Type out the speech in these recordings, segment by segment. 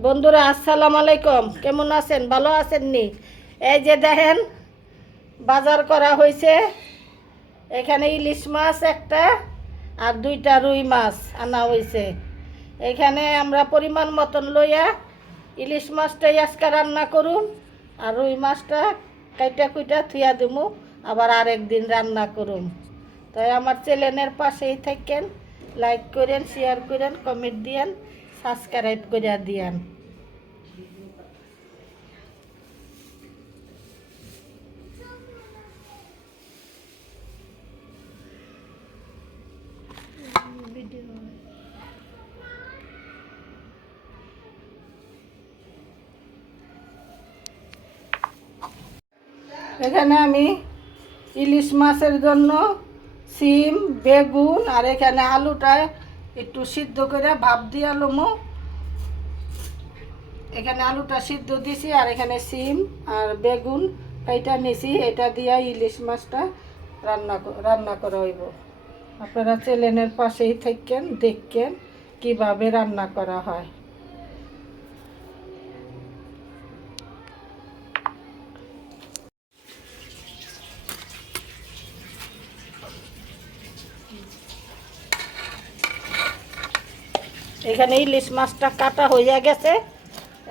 বন্ধুরা আসসালামু আলাইকুম, কেমন আছেন? ভালো আছেন নি? এই যে দেখেন বাজার করা হয়েছে। এখানে ইলিশ মাছ একটা আর দুইটা রুই মাছ আনা হয়েছে। এখানে আমরা পরিমাণ মতন লইয়া ইলিশ মাছটাই আজকে রান্না করুন, আর রুই মাছটা কাইটা কুইটা থুয়া দিমু, আবার আরেক দিন রান্না করুন। তাই আমার চ্যানেলের পাশেই থাকেন, লাইক করেন, শেয়ার করেন, কমেন্ট দিয়েন, সাবস্ক্রাইব করে দিয়েন। এখানে আমি ইলিশ মাছের জন্য সিম, বেগুন আর এখানে আলুটা একটু সিদ্ধ করে ভাপ দিয়ে আলুমো। এখানে আলুটা সিদ্ধ দিছি, আর এখানে সিম আর বেগুন এইটা নিছি, এটা দিয়ে ইলিশ মাছটা রান্না করা হইব। আপনারা চ্যানেলের পাশেই থাকেন, দেখেন কিভাবে রান্না করা হয়। এখানে ইলিশ মাছটা কাটা হইয়া গেছে,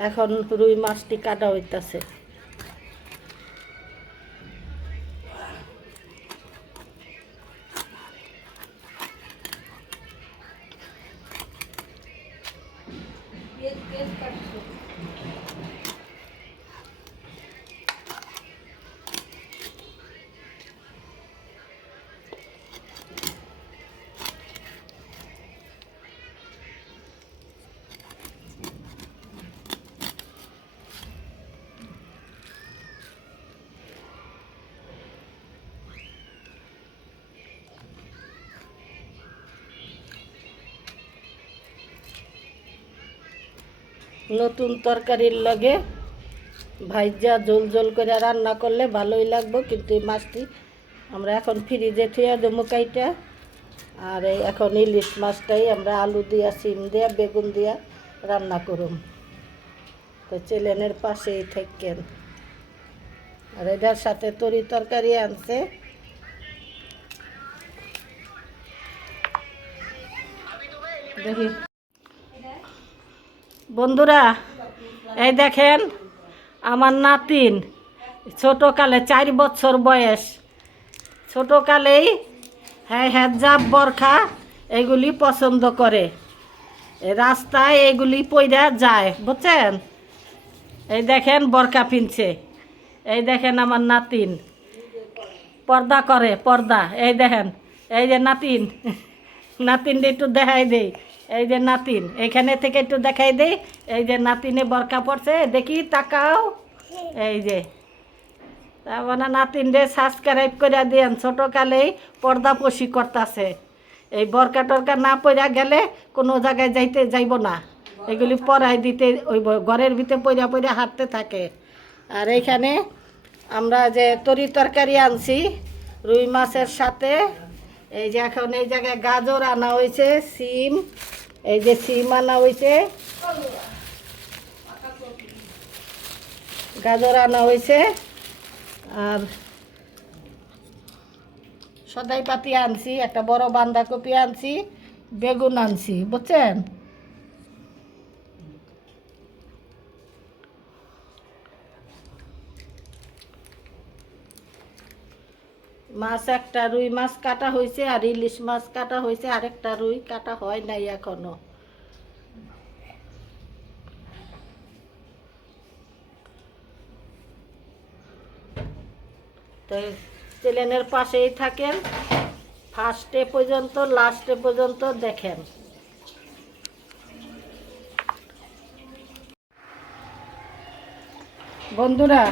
এখন রুই মাছটি কাটা হইতাছে। নতুন তরকারির লগে ভাইজা ঝোল ঝোল করে রান্না করলে ভালোই লাগবে, কিন্তু এই মাছটি আমরা এখন ফ্রিজে থুয়া দেবো কাইটা। আর এখন ইলিশ মাছটাই আমরা আলু দিয়া, সিম দিয়া, বেগুন দিয়া রান্না করুম। তো চ্যানেলের পাশেই থাকেন। আর এটার সাথে তরকারি আনছে। দেখি বন্ধুরা, এই দেখেন আমার নাতিন, ছোটোকালে 4 বছর বয়স, ছোটোকালেই হ্যাঁ হেজাব বরখা এগুলি পছন্দ করে। রাস্তায় এগুলি পইরা যায়, বুঝছেন? এই দেখেন বরখা পিনছে। এই দেখেন আমার নাতিন পর্দা করে, পর্দা। এই দেখেন, এই যে নাতিন, নাতিনটা একটু দেখাই দেই। এই যে নাতিন, এখানে থেকে একটু দেখাই দেই। এই যে নাতিনে বরখা পড়ছে, দেখি তাকাও। এই যে তার মানে নাতিনরে সাবস্ক্রাইব করে দিয়েন, ছোটোকালেই পর্দাপোশি করতেছে। এই বরকা টরকা না পড়া গেলে কোনো জায়গায় যাইব না, এগুলি পরাই দিতে ওই ঘরের ভিতরে পইরা পইরা হাঁটতে থাকে। আর এইখানে আমরা যে তরকারি আনছি রুই মাছের সাথে, এই যে এখন এই জায়গায় গাজর আনা হয়েছে, সিম, এই যে সিম আনা হয়েছে, গাজর আনা হয়েছে, আর সদাই পাতি আনছি, একটা বড় বাঁধাকপি আনছি, বেগুন আনছি, বুঝছেন? মাছ একটা রুই মাছ কাটা হয়েছে, আর ইলিশ মাছ কাটা হয়েছে, আরেকটা রুই কাটা হয় নাই এখনো। তো চ্যানেলের পাশেই থাকেন, ফার্স্টে পর্যন্ত লাস্টে পর্যন্ত দেখেন। বন্ধুরা,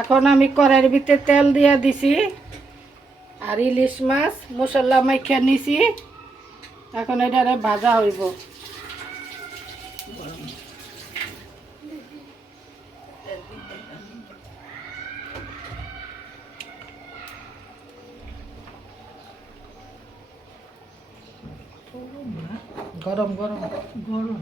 এখন আমি কড়াইয়ের ভিতরে তেল দিয়ে দিছি, আর ইলিশ মাছ মশলা মাইখা নিছি, এখন এটারে ভাজা হইব। গরম গরম গরম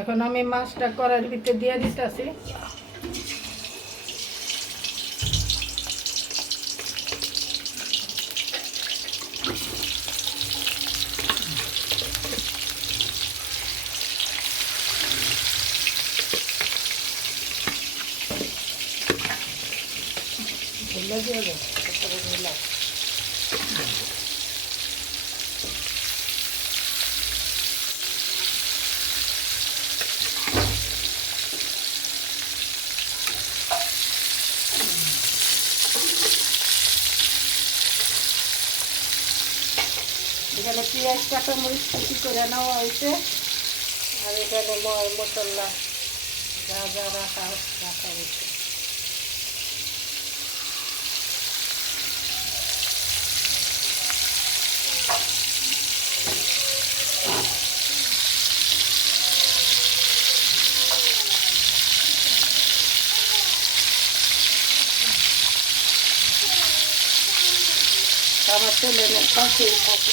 এখন আমি মাছটা কড়াইয়ের ভিতরে দিয়ে দিতেছি। এখানে পেঁয়াজ কাঁচামরিচ কুচি করে নেওয়া হয়েছে, আর এখানে মশলা যা যা রাখা হয়েছে। আমার ছেলে পাশেই থাকে।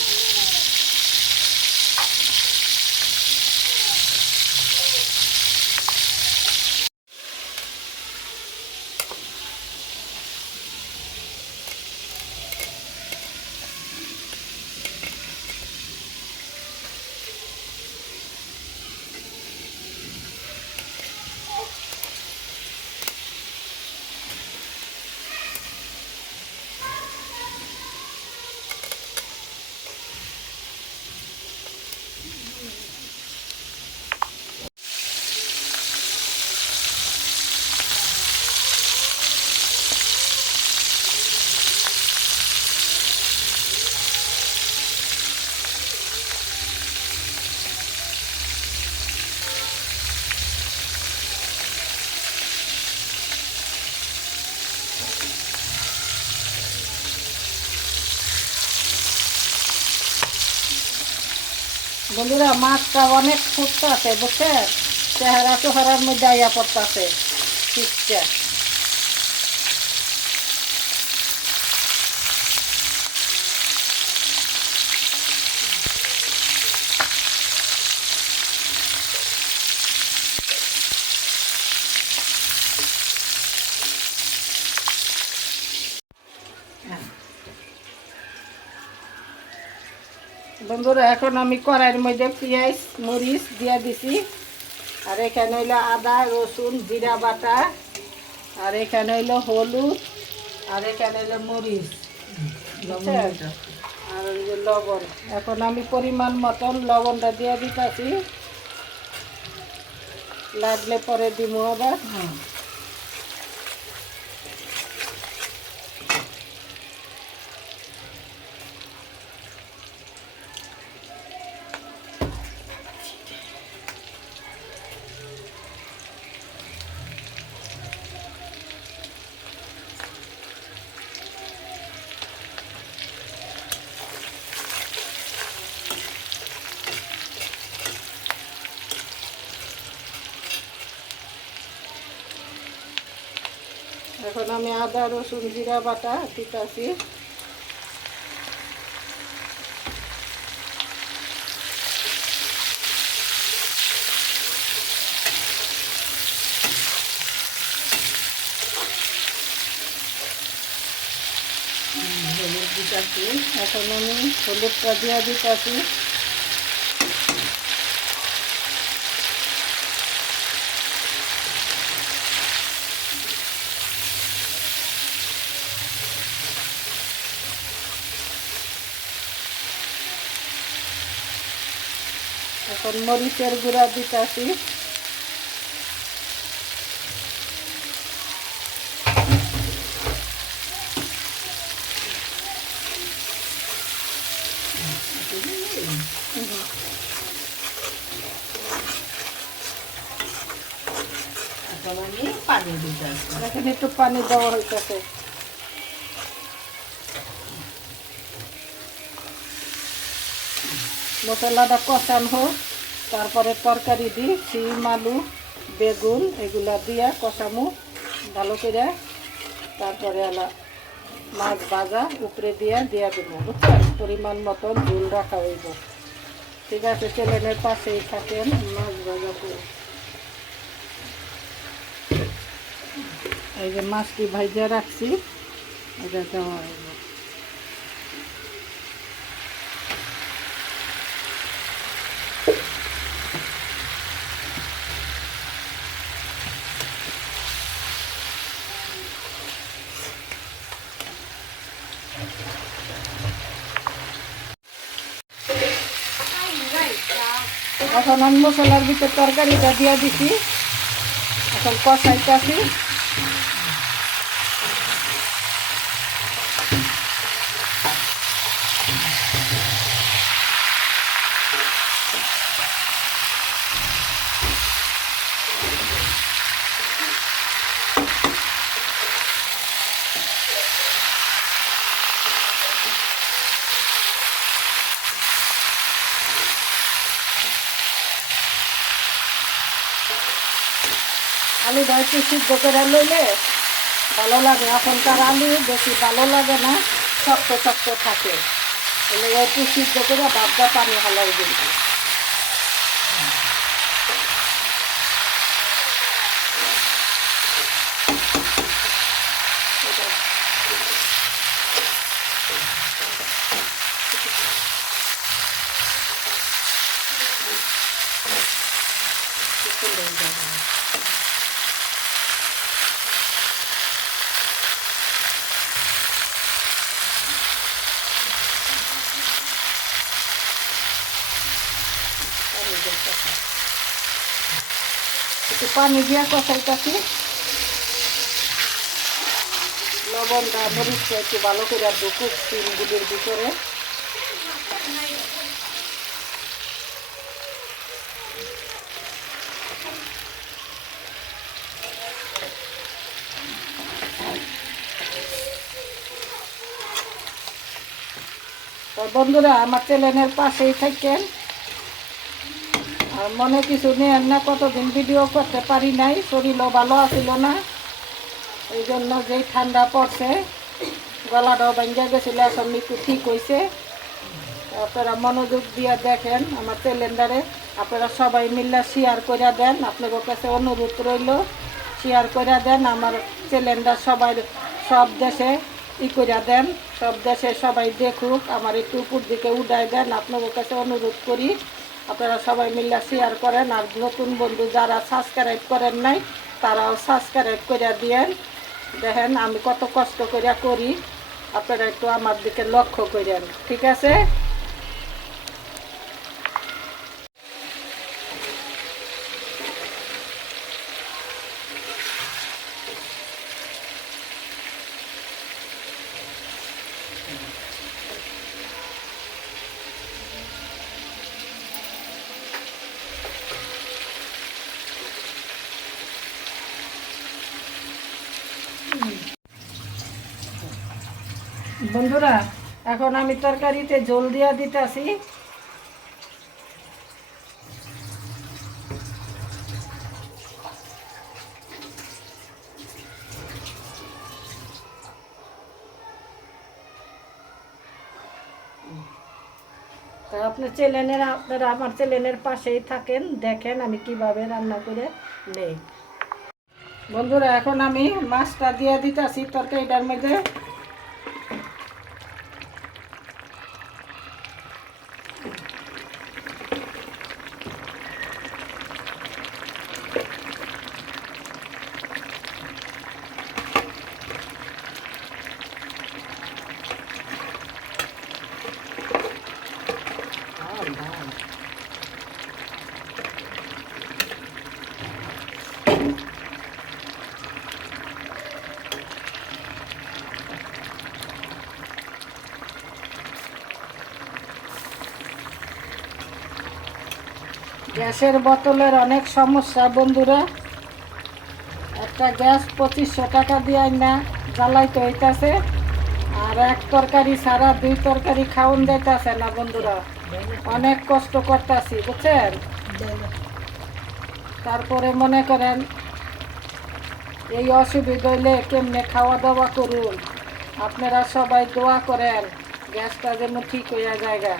বন্ধুরা, মাছটা অনেক ফুটতেছে, বুঝছেন? চেহারা চেহারার মধ্যে আইয়া পড়তেছে ঠিকটা। বন্ধুরা, এখন আমি কড়াইয়ের মধ্যে পেঁয়াজ মরিচ দিয়ে দিছি, আর এখানে হইলো আদা রসুন জিরা বাটা, আর এখানে হইলো হলুদ, আর এখানে হইলো মরিচ, আর লবণ। এখন আমি পরিমাণ মতন লবণটা দিয়ে দিতেছি, লাগলে পরে দিব আবার। এখন আমি আদা রসুন জিরা বাটা দিতেছি। হলুদ দিতেছি, এখন আমি হলুদটা দিয়ে দিতেছি। এখন মরিচের গুঁড়া দিতেছি। পানি দিতেছি, এখন একটু পানি দেওয়া হইতেছে। মশলাটা কষান হোক, তারপরে তরকারি দিই, শিম আলু বেগুন এগুলা দিয়া কষামু ভালো করে, তারপরে মাছ ভাজা উপরে দিয়ে দেবো, বুঝছেন? পরিমাণ মতন ঝোল রাখা হইব। ঠিক আছে, চ্যানেলের পাশেই থাকেন। মাছ ভাজা করে এই যে মাছটি ভাজা রাখছি, এটা দেওয়া হইব। এখন আমি মশলার ভিতরে তরকারিটা দিয়ে দিছি, এখন কষাইতেছি। আলুটা একটু সিদ্ধ করে লইলে ভালো লাগে। এখনকার আলু বেশি ভালো লাগে না, শক্ত শক্ত থাকে। এলে একটু সিদ্ধ করে বাদটা পানি হালাই দিই। একটু পানি দিয়ে কষাইতেছি। লবণটা মরিচটা একটু ভালো করে ঢুকুক ডিমগুলির ভিতরে। তো বন্ধুরা, আমার চ্যানেলের পাশেই থাকেন। আর মনে কিছু নেন না, কতদিন ভিডিও করতে পারি নাই, শরীরও ভালো আছিল না। এই জন্য যেই ঠান্ডা পড়ছে, গলাটাও ভেঙে গেছিল, এখন একটু ঠিক হয়েছে। আপনারা মনোযোগ দিয়ে দেখেন আমার চ্যানেলটারে। আপনারা সবাই মিলে শেয়ার করে দেন, আপনাদের কাছে অনুরোধ রইল, শেয়ার করে দেন আমার চ্যানেলটা। সবাই সব দেশে করে দেন, সব দেশে সবাই দেখুক, আমার একটু উপর দিকে উঠাই দেন, আপনাদের কাছে অনুরোধ করি। আপনারা সবাই মিলে শেয়ার করেন। আর নতুন বন্ধু যারা সাবস্ক্রাইব করেন নাই, তারাও সাবস্ক্রাইব করে দিয়েন। দেখেন আমি কত কষ্ট করি, আপনারা একটু আমার দিকে লক্ষ্য করেন, ঠিক আছে? বন্ধুরা, এখন আমি তরকারিতে ঝোল দিয়া দিতেছি। তা আপনারা আমার চ্যানেলের পাশেই থাকেন, দেখেন আমি কিভাবে রান্না করে নেই। বন্ধুরা, এখন আমি মাছটা দিয়ে দিতেছি তরকারিটার মধ্যে। গ্যাসের বোতলের অনেক সমস্যা বন্ধুরা। একটা গ্যাস 2500 টাকা দিয়ে না জ্বালাইতে হইতাছে, আর এক তরকারি ছাড়া 2 তরকারি খাওন যাইতেছে না বন্ধুরা। অনেক কষ্ট করতেছি, বুঝছেন? তারপরে মনে করেন এই অসুবিধা হইলে কেমনে খাওয়া দাওয়া করুন, আপনারা সবাই দোয়া করেন গ্যাসটা যেন ঠিক হইয়া জায়গা।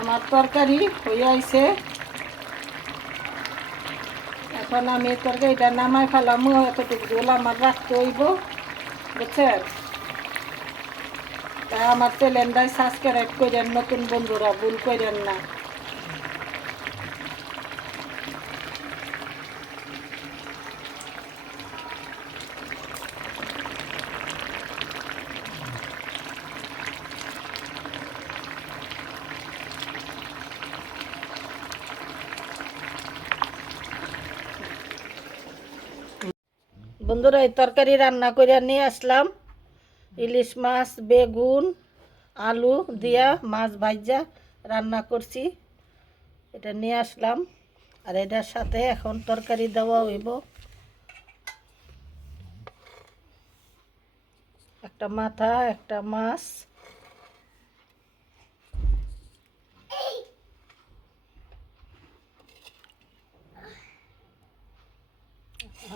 আমার তরকারি হয়ে আইছে, এখন আমি তরকারিটা নামাই ফেলামো। এতটুকু ঝোল আমার রাখতে হইব, বুঝছেন? তাই আমার চ্যানেলটাই সাবস্ক্রাইব করেন, নতুন বন্ধুরা ভুল করেন না। বন্ধুরা এই তরকারি রান্না করে নিয়ে আসলাম, ইলিশ মাছ, বেগুন, আলু দিয়া মাছ ভাজা রান্না করছি, এটা নিয়ে আসলাম। আর এটার সাথে এখন তরকারি দেওয়া হইব, একটা মাথা, একটা মাছ,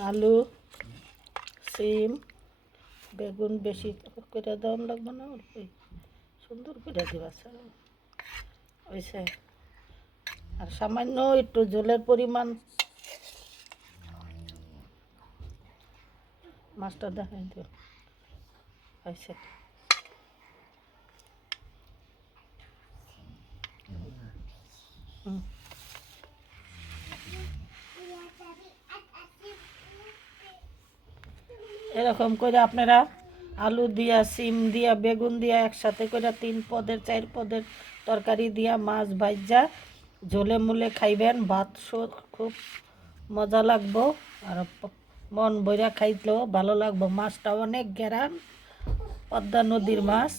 আলু, সিম, বেগুন বেশি করে দেওয়া লাগবে না, অল্পই সুন্দর করে দিবা হয়েছে। আর সামান্য একটু জলের পরিমাণ, মাছটা দেখাই দিও হয়েছে। এরকম করে আপনারা আলু দিয়া, সিম দিয়া, বেগুন দিয়া একসাথে করে 3 পদের 4 পদের তরকারি দিয়া মাছ ভাজা ঝোলে মুলে খাইবেন। ভাত খুব মজা লাগবো, আর মন ভরা খাইতেও ভালো লাগবো। মাছটা অনেক গ্যারান, পদ্মা নদীর মাছ।